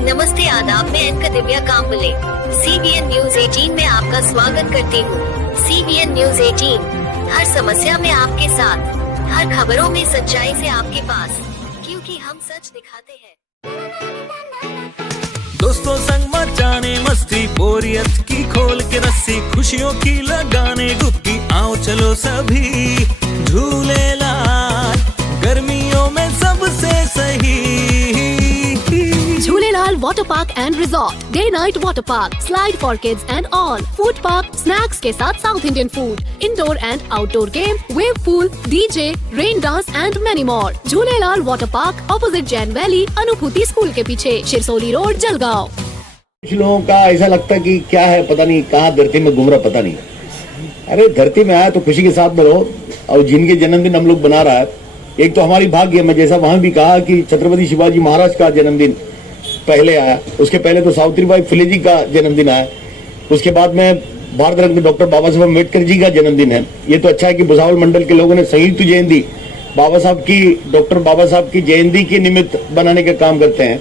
नमस्ते आदाब, मैं anchor Divya Kamble CBN news 18 में आपका स्वागत करती हूँ। CBN न्यूज 18 हर समस्या में आपके साथ, हर खबरों में सच्चाई से आपके पास, क्योंकि हम सच दिखाते हैं। दोस्तों संग मचाने मस्ती, बोरियत की खोल के रस्सी, खुशियों की लगाने डुबकी, आओ चलो सभी झूलेलाल गर्मियों में सबसे सही। Jhulelalal Water Park and Resort, Day Night Water Park, Slide for Kids and all, Food Park, Snacks के साथ South Indian Food, Indoor and Outdoor Game, Wave Pool, DJ, Rain Dance and many more. Jhulelalal Water Park, opposite Jain Valley, अनुभूति school के पीछे, Shirsoli road, Jalgaon. कुछ लोगों का ऐसा लगता है कि क्या है पता नहीं, कहाँ धरती में घूम रहा पता नहीं। अरे धरती में आया तो खुशी के साथ में रहो, और जिनके जन्मदिन हम लोग बना रहा है, एक तो हमारी भाग्य, मैं जैसा वहां भी कहा कि छत्रपति शिवाजी महाराज का जन्मदिन पहले आया, उसके पहले तो सावित्रीबाई फुले जी का जन्मदिन आया, उसके बाद में भारत रत्न डॉक्टर बाबा साहब अम्बेडकर जी का जन्मदिन है। ये तो अच्छा है कि भुसावल मंडल के लोगों ने संयुक्त जयंती बाबा साहब की, डॉक्टर बाबा साहब की जयंती के निमित्त बनाने का काम करते हैं,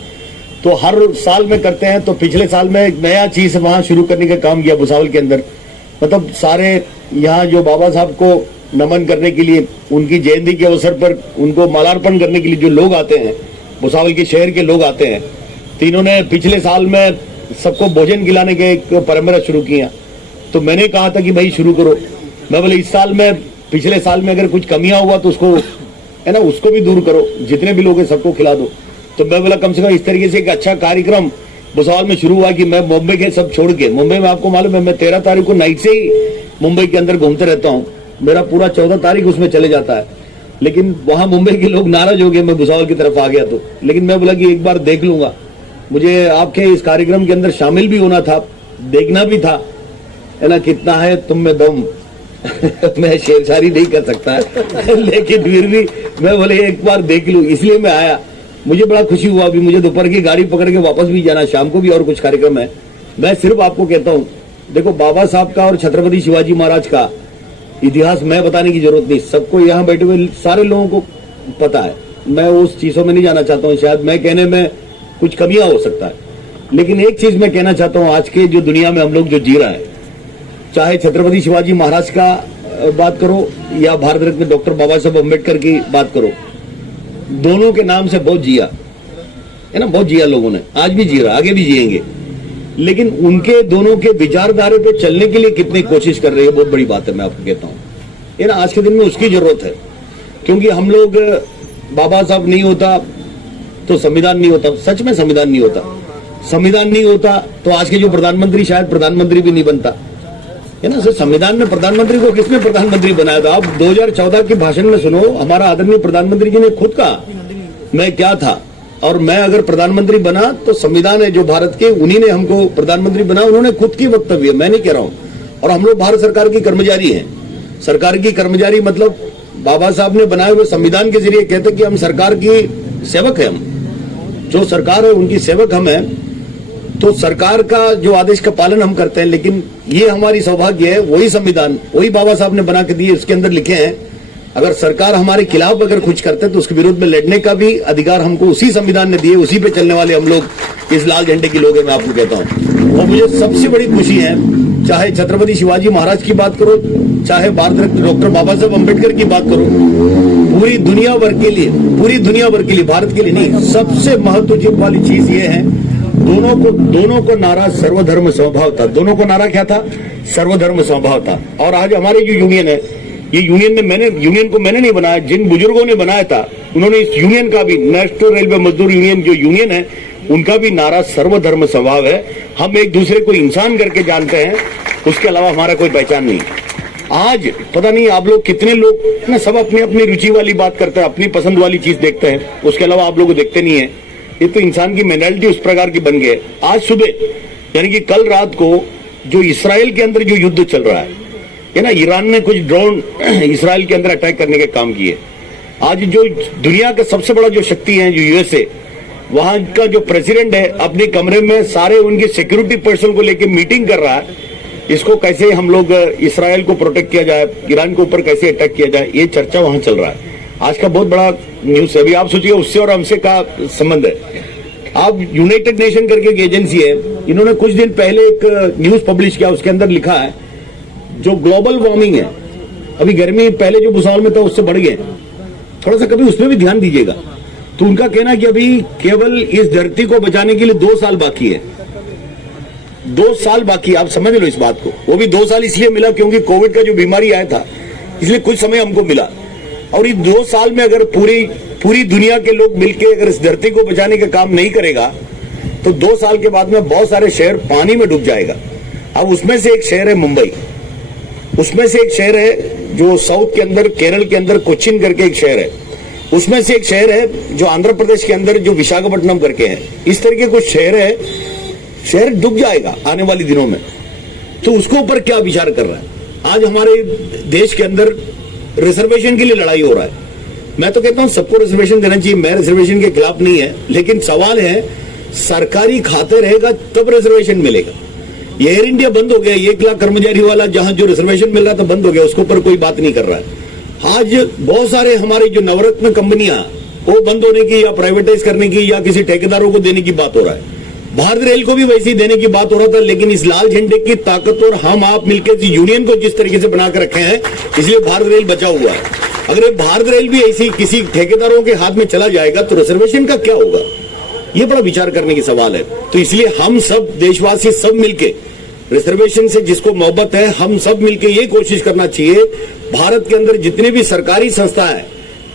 तो हर साल में करते हैं। तो पिछले साल में एक नया चीज वहां शुरू करने का काम किया भुसावल के अंदर, मतलब सारे यहाँ जो बाबा साहब को नमन करने के लिए, उनकी जयंती के अवसर पर उनको मालार्पण करने के लिए जो लोग आते हैं, भुसावल के शहर के लोग आते हैं, तो इन्होंने पिछले साल में सबको भोजन खिलाने के एक परंपरा शुरू किया। तो मैंने कहा था कि भाई शुरू करो, मैं बोले इस साल में, पिछले साल में अगर कुछ कमियां हुआ तो उसको है ना, उसको भी दूर करो, जितने भी लोग हैं सबको खिला दो। तो मैं बोला कम से कम इस तरीके से एक अच्छा कार्यक्रम भुसावल में शुरू हुआ कि मैं मुंबई के सब छोड़ के, मुंबई में आपको मालूम है मैं 13 तारीख को नाइट से ही मुंबई के अंदर घूमते रहता हूँ, मेरा पूरा 14 तारीख उसमें चले जाता है, लेकिन वहां मुंबई के लोग नाराज हो गए मैं भुसावल की तरफ आ गया तो। लेकिन मैं बोला कि एक बार देख लूंगा, मुझे आपके इस कार्यक्रम के अंदर शामिल भी होना था, देखना भी था, है ना, कितना है तुम में दम। मैं शेरशायरी नहीं कर सकता लेकिन फिर भी मैं बोले एक बार देख लूं, इसलिए मैं आया। मुझे बड़ा खुशी हुआ, अभी मुझे दोपहर की गाड़ी पकड़ के वापस भी जाना, शाम को भी और कुछ कार्यक्रम है। मैं सिर्फ आपको कहता हूं, देखो बाबा साहब का और छत्रपति शिवाजी महाराज का इतिहास मैं बताने की जरूरत नहीं, सबको यहाँ बैठे हुए सारे लोगों को पता है। मैं उस चीजों में नहीं जाना चाहता हूँ, शायद मैं कहने में कुछ कमियां हो सकता है, लेकिन एक चीज मैं कहना चाहता हूँ, आज के जो दुनिया में हम लोग जो जी रहे हैं, चाहे छत्रपति शिवाजी महाराज का बात करो या भारत रत्न डॉक्टर बाबा साहब अम्बेडकर की बात करो, दोनों के नाम से बहुत जिया है ना, बहुत जिया लोगों ने, आज भी जी रहा, आगे भी जिएंगे, लेकिन उनके दोनों के विचारधारे पे चलने के लिए कितनी कोशिश कर रही है, बहुत बड़ी बात है। मैं आपको कहता हूँ ये ना, आज के दिन में उसकी जरूरत है, क्योंकि हम लोग, बाबा साहब नहीं होता तो संविधान नहीं होता, सच में संविधान नहीं होता, संविधान नहीं होता तो आज के जो प्रधानमंत्री शायद प्रधानमंत्री भी नहीं बनता, है ना। संविधान में प्रधानमंत्री को किसने प्रधानमंत्री बनाया था? आप 2014 के भाषण में सुनो, हमारा आदरणीय प्रधानमंत्री जी ने खुद कहा मैं क्या था, और मैं अगर प्रधानमंत्री बना तो संविधान है जो भारत के, उन्हीं ने हमको प्रधानमंत्री बना, उन्होंने खुद की वक्तव्य, मैं नहीं कह रहा हूं। और हम लोग भारत सरकार की कर्मचारी हैं, सरकार की कर्मचारी मतलब बाबा साहब ने बनाए हुए संविधान के जरिए कहते कि हम सरकार की सेवक है, हम जो सरकार है उनकी सेवक हम हैं, तो सरकार का जो आदेश का पालन हम करते हैं। लेकिन ये हमारी सौभाग्य है, वही संविधान वही बाबा साहब ने बना के दिए, उसके अंदर लिखे हैं अगर सरकार हमारे खिलाफ अगर कुछ करते हैं तो उसके विरोध में लड़ने का भी अधिकार हमको उसी संविधान ने दिए, उसी पे चलने वाले हम लोग इस लाल झंडे की लोग हैं, मैं आपको कहता हूँ। और मुझे सबसे बड़ी खुशी है, चाहे छत्रपति शिवाजी महाराज की बात करो, चाहे भारत रत्न डॉक्टर बाबा साहब अम्बेडकर की बात करो, पूरी दुनिया भर के लिए, पूरी दुनिया भर के लिए, भारत के लिए नहीं, सबसे महत्वपूर्ण वाली चीज ये है, दोनों को नारा सर्वधर्म समभाव था। दोनों को नारा क्या था? सर्वधर्म समभाव था। और आज हमारी जो यूनियन है, ये यूनियन को मैंने नहीं बनाया, जिन बुजुर्गों ने बनाया था उन्होंने इस यूनियन का भी, नेशनल रेलवे मजदूर यूनियन जो यूनियन है, उनका भी नारा सर्वधर्म समभाव है। हम एक दूसरे को इंसान करके जानते हैं, उसके अलावा हमारा कोई पहचान नहीं। आज पता नहीं आप लोग कितने लोग ना, सब अपनी अपनी रुचि वाली बात करते हैं, अपनी पसंद वाली चीज देखते हैं, उसके अलावा आप लोग देखते नहीं है। ये तो इंसान की मेंटालिटी उस प्रकार की बन गई। आज सुबह यानी कि कल रात को जो इसराइल के अंदर जो युद्ध चल रहा है ना, ईरान ने कुछ ड्रोन इसराइल के अंदर अटैक करने के काम किए। आज जो दुनिया का सबसे बड़ा जो शक्ति है जो यूएसए, वहां का जो प्रेसिडेंट है अपने कमरे में सारे उनके सिक्योरिटी पर्सन को लेकर मीटिंग कर रहा है, इसको कैसे हम लोग इसराइल को प्रोटेक्ट किया जाए, ईरान के ऊपर कैसे अटैक किया जाए, ये चर्चा वहां चल रहा है। आज का बहुत बड़ा न्यूज है। अभी आप सोचिए उससे और हमसे का संबंध है। आप यूनाइटेड नेशन करके एक एजेंसी है, इन्होंने कुछ दिन पहले एक न्यूज पब्लिश किया, उसके अंदर लिखा है जो ग्लोबल वार्मिंग है, अभी गर्मी पहले जो भूसावल में था उससे बढ़ गए, थोड़ा सा कभी उसमें भी ध्यान दीजिएगा। तो उनका कहना है कि अभी केवल इस धरती को बचाने के लिए 2 साल बाकी है, 2 साल बाकी। आप समझ लो इस बात को। वो भी 2 साल इसलिए मिला क्योंकि कोविड का जो बीमारी आया था, इसलिए कुछ समय हमको मिला। और इस 2 साल में अगर पूरी दुनिया के लोग मिलकर अगर इस धरती को बचाने का काम नहीं करेगा तो 2 साल के बाद में बहुत सारे शहर पानी में डूब जाएगा। अब उसमें से एक शहर है मुंबई, उसमें से एक शहर है जो साउथ के अंदर केरल के अंदर कोचिन करके एक शहर है, उसमें से एक शहर है जो आंध्र प्रदेश के अंदर जो विशाखापट्टनम करके है। इस तरह के कुछ शहर है, शहर डूब जाएगा आने वाले दिनों में। तो उसके ऊपर क्या विचार कर रहा है? आज हमारे देश के अंदर रिजर्वेशन के लिए लड़ाई हो रहा है। मैं तो कहता हूं सबको रिजर्वेशन देना चाहिए, मैं रिजर्वेशन के खिलाफ नहीं है, लेकिन सवाल है सरकारी खाते रहेगा तब रिजर्वेशन मिलेगा। ये एयर इंडिया बंद हो गया, 1 लाख कर्मचारी वाला जहां जो रिजर्वेशन मिल रहा था बंद हो गया, उसके ऊपर कोई बात नहीं कर रहा है। आज बहुत सारे हमारे जो नवरत्न कंपनियां वो बंद होने की या प्राइवेटाइज करने की या किसी ठेकेदारों को देने की बात हो रहा है। भारत रेल को भी वैसे ही देने की बात हो रहा था, लेकिन इस लाल झंडे की ताकत और हम आप मिलकर यूनियन को जिस तरीके से बनाकर रखे हैं, इसलिए भारत रेल बचा हुआ है। अगर ये भारत रेल भी ऐसी किसी ठेकेदारों के हाथ में चला जाएगा तो रिजर्वेशन का क्या होगा? ये बड़ा विचार करने की सवाल है। तो इसलिए हम सब देशवासी सब मिलके रिजर्वेशन से जिसको मोहब्बत है, हम सब मिलके ये कोशिश करना चाहिए भारत के अंदर जितनी भी सरकारी संस्था है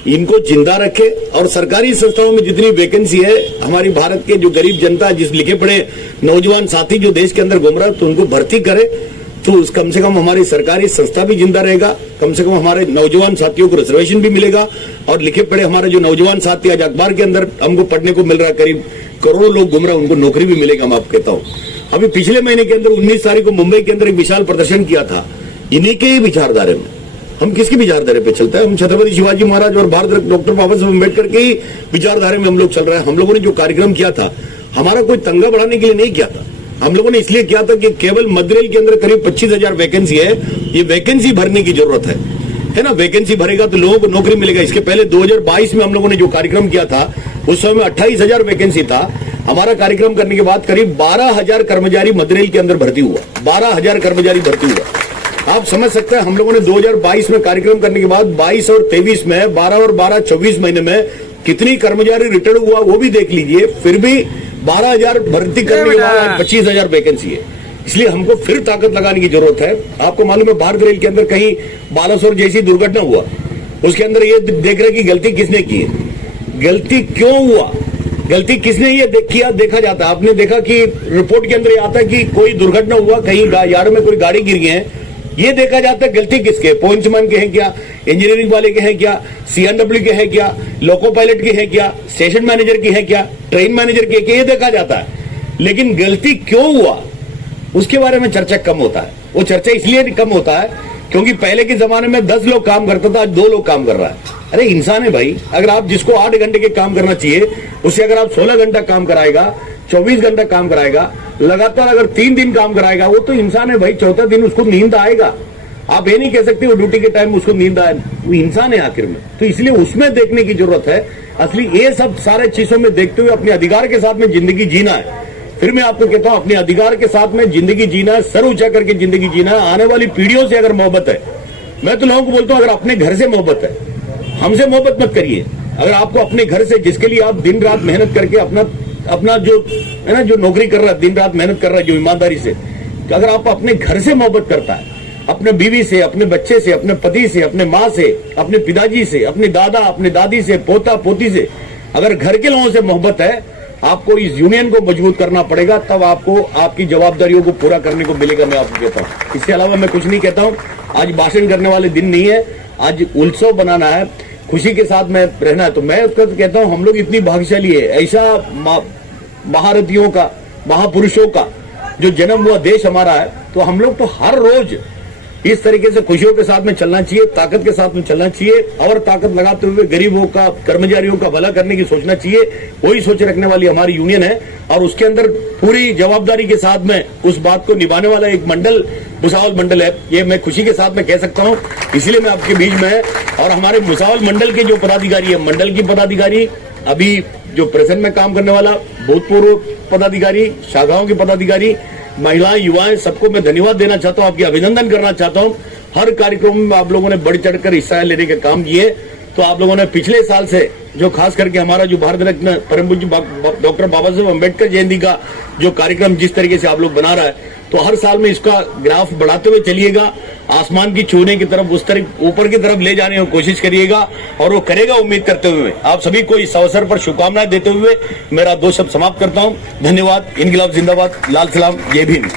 इनको जिंदा रखे, और सरकारी संस्थाओं में जितनी वैकेंसी है हमारी भारत के जो गरीब जनता जिस लिखे पढ़े नौजवान साथी जो देश के अंदर घूम रहा है तो उनको भर्ती करे, तो कम से कम हमारी सरकारी संस्था भी जिंदा रहेगा, कम से कम हमारे नौजवान साथियों को रिजर्वेशन भी मिलेगा। और लिखे पढ़े हमारे जो नौजवान साथी आज अखबार के अंदर हमको पढ़ने को मिल रहा है, करीब करोड़ों लोग घूम रहे हैं, उनको नौकरी भी मिलेगा। मैं आपको कहता हूं अभी पिछले महीने के अंदर 19 तारीख को मुंबई के अंदर एक विशाल प्रदर्शन किया था, इन्हीं के विचारधारे में। हम किसकी विचारधारे पे चलते हैं? हम छत्रपति शिवाजी महाराज और भारत रत्न डॉक्टर बाबा साहब अम्बेडकर के ही विचारधारे में हम लोग चल रहे हैं। हम लोगों ने जो कार्यक्रम किया था, हमारा कोई तंगा बढ़ाने के लिए नहीं किया था, हम लोगों ने इसलिए किया था कि केवल मध्य रेल के अंदर करीब 25,000 वैकेंसी है, ये वैकेंसी भरने की जरूरत है ना। वैकेंसी भरेगा तो लोगों को नौकरी मिलेगा। इसके पहले 2022 में हम लोगों ने जो कार्यक्रम किया था उस समय 28,000 वैकेंसी था। हमारा कार्यक्रम करने के बाद करीब 12,000 कर्मचारी मध्य रेल के अंदर भर्ती हुआ, 12,000 कर्मचारी भर्ती हुआ। आप समझ सकते हैं हम लोगों ने 2022 में कार्यक्रम करने के बाद 22 और 23 में 12 और 12 24 महीने में कितनी कर्मचारी रिटर्न हुआ वो भी देख लीजिए। फिर भी 12,000 भर्ती करने के बाद 25,000 वैकेंसी है, इसलिए हमको फिर ताकत लगाने की जरूरत है। आपको मालूम है भारत रेल के अंदर कहीं बालासोर जैसी दुर्घटना हुआ, उसके अंदर ये देख रहे कि गलती किसने की है, गलती क्यों हुआ, गलती किसने ये किया देखा जाता है। आपने देखा कि रिपोर्ट के अंदर ये आता है कि कोई दुर्घटना हुआ, कहीं यार्ड में कोई गाड़ी गिर गई है, ये देखा जाता है गलती किसके, पोइंट्समैन के हैं क्या, इंजीनियरिंग वाले के हैं क्या, सीएनडब्ल्यू के हैं क्या, लोको पायलट के हैं क्या, स्टेशन मैनेजर की है क्या, ट्रेन मैनेजर के क्या, ये देखा जाता है। लेकिन गलती क्यों हुआ उसके बारे में चर्चा कम होता है। वो चर्चा इसलिए कम होता है क्योंकि पहले के जमाने में 10 लोग काम करता था, आज 2 लोग काम कर रहा है। अरे इंसान है भाई, अगर आप जिसको 8 घंटे के काम करना चाहिए उसे अगर आप 16 घंटा काम कराएगा, 24 घंटा काम कराएगा, लगातार अगर 3 दिन काम कराएगा, वो तो इंसान है भाई। चौथा दिन उसको नींद आएगा। आप ये नहीं कह सकते वो ड्यूटी के टाइम उसको नींद आए, वो इंसान है आखिर में। तो इसलिए उसमें देखने की जरूरत है। असली ये सब सारे चीजों में देखते हुए अपने अधिकार के साथ में जिंदगी जीना है। फिर मैं आपको कहता हूं अपने अधिकार के साथ में जिंदगी जीना है, सर ऊंचा करके जिंदगी जीना है। आने वाली पीढ़ियों से अगर मोहब्बत है, मैं तो लोगों को बोलता हूं अगर अपने घर से मोहब्बत है, हमसे मोहब्बत मत करिए। अगर आपको अपने घर से, जिसके लिए आप दिन रात मेहनत करके अपना जो है ना, जो नौकरी कर रहा है, दिन रात मेहनत कर रहा है जो ईमानदारी से, तो अगर आप अपने घर से मोहब्बत करता है, अपने बीवी से, अपने बच्चे से, अपने पति से, अपने माँ से, अपने पिताजी से, अपने दादा अपने दादी से, पोता पोती से, अगर घर के लोगों से मोहब्बत है, आपको इस यूनियन को मजबूत करना पड़ेगा, तब आपको आपकी जवाबदारियों को पूरा करने को मिलेगा। मैं आपको कहता हूं, इसके अलावा मैं कुछ नहीं कहता हूं। आज भाषण करने वाले दिन नहीं है, आज उत्सव बनाना है, खुशी के साथ में रहना है। तो मैं उसका तो कहता हूं हम लोग इतनी भाग्यशाली है, ऐसा महारथियों का, महापुरुषों का जो जन्म हुआ देश हमारा है। तो हम लोग तो हर रोज इस तरीके से खुशियों के साथ में चलना चाहिए, ताकत के साथ में चलना चाहिए, और ताकत लगाते हुए गरीबों का, कर्मचारियों का भला करने की सोचना चाहिए। वही सोच रखने वाली हमारी यूनियन है, और उसके अंदर पूरी जवाबदारी के साथ में उस बात को निभाने वाला एक मंडल भुसावल मंडल है। ये मैं खुशी के साथ में कह सकता हूं, इसलिए मैं आपके बीच में है। और हमारे भुसावल मंडल के जो पदाधिकारी है, मंडल की पदाधिकारी अभी जो प्रेजेंट में काम करने वाला भूतपूर्व पदाधिकारी, शाखाओं के पदाधिकारी, महिलाएं, युवाएं, सबको मैं धन्यवाद देना चाहता हूं, आपकी अभिनंदन करना चाहता हूं। हर कार्यक्रम में आप लोगों ने बढ़ चढ़कर हिस्सा लेने के काम किए। तो आप लोगों ने पिछले साल से जो खास करके हमारा जो भारत रत्न परम पूज्य डॉक्टर बाबा साहेब अम्बेडकर जयंती का जो कार्यक्रम जिस तरीके से आप लोग बना रहा है, तो हर साल में इसका ग्राफ बढ़ाते हुए चलिएगा, आसमान की छूने की तरफ, उस तरफ ऊपर की तरफ ले जाने की कोशिश करिएगा, और वो करेगा उम्मीद करते हुए। आप सभी को इस अवसर पर शुभकामनाएं देते हुए मेरा 2 शब्द समाप्त करता हूं। धन्यवाद। इनकलाब जिंदाबाद, लाल सलाम, जय भीम।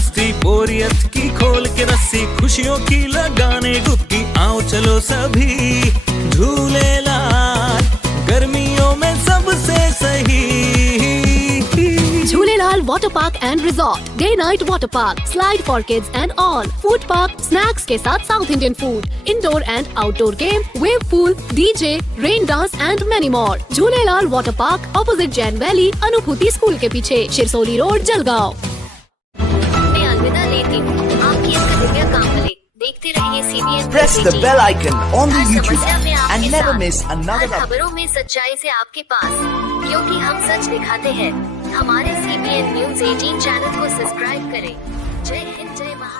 मस्ती बोरियत की खोल के रस्सी खुशियों की लगाने डुबकी आओ चलो सभी झूले लाल गर्मियों में सबसे सही Jhulelal Water Park and Resort, Day Night Water Park, Slide for Kids and all, Food Park, Snacks के साथ South Indian food, Indoor and Outdoor game, Wave pool, DJ, Rain dance and many more. Jhulelal Water Park, opposite Jain Valley, अनुभूति school के पीछे, Shirsoli road, Jalgaon. मैं अलविदा लेती हूँ आपकी एक दिव्या कांबले. देखते रहिए CBN Press the bell icon on the her YouTube समस्या में आपके and never साथ, miss another हर खबरों में सच्चाई से आपके पास, क्योंकि हम सच दिखाते हैं. हमारे CBN News 18 चैनल को सब्सक्राइब करें. जय हिंद, जय महाराष्ट्र.